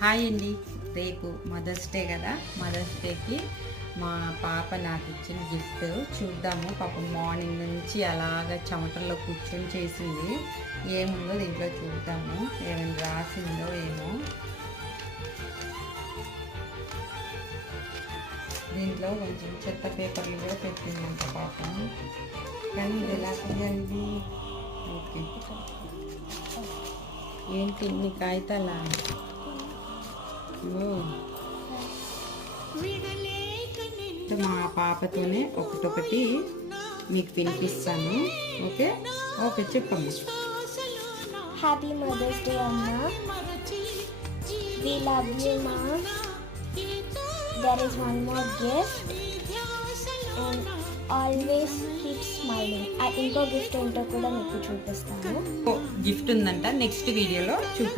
Hi అండి. రేపు mothers day కదా, మదర్స్ డేకి మా పాప నాకు ఇచ్చిన గిఫ్ట్ చూద్దాము. పాప మార్నింగ్ నుంచి అలాగా చెమటల్లో కూర్చొని చేసింది. ఏముందో దీంట్లో చూద్దాము, ఏమైనా రాసిందో ఏమో. దీంట్లో కొంచెం చెత్త పేపర్లు కూడా పెట్టిందంట పాపం. కానీ ఇది ఎలా చేయాలి? ఓకే, ఏంటి ఇన్ని కాగితాలా? మా పాపతోనే ఒకటొకటి మీకు వినిపిస్తాను. ఓకే ఓకే, చెప్పమ్మా. హ్యాపీ మదర్స్ డే అమ్మా. వి లవ్ యూ మా. There is one more gift and always keep smiling. ఇంకో గిఫ్ట్ ఏంటో కూడా మీకు చూపిస్తాను. గిఫ్ట్ ఉందంట, నెక్స్ట్ వీడియోలో చూపి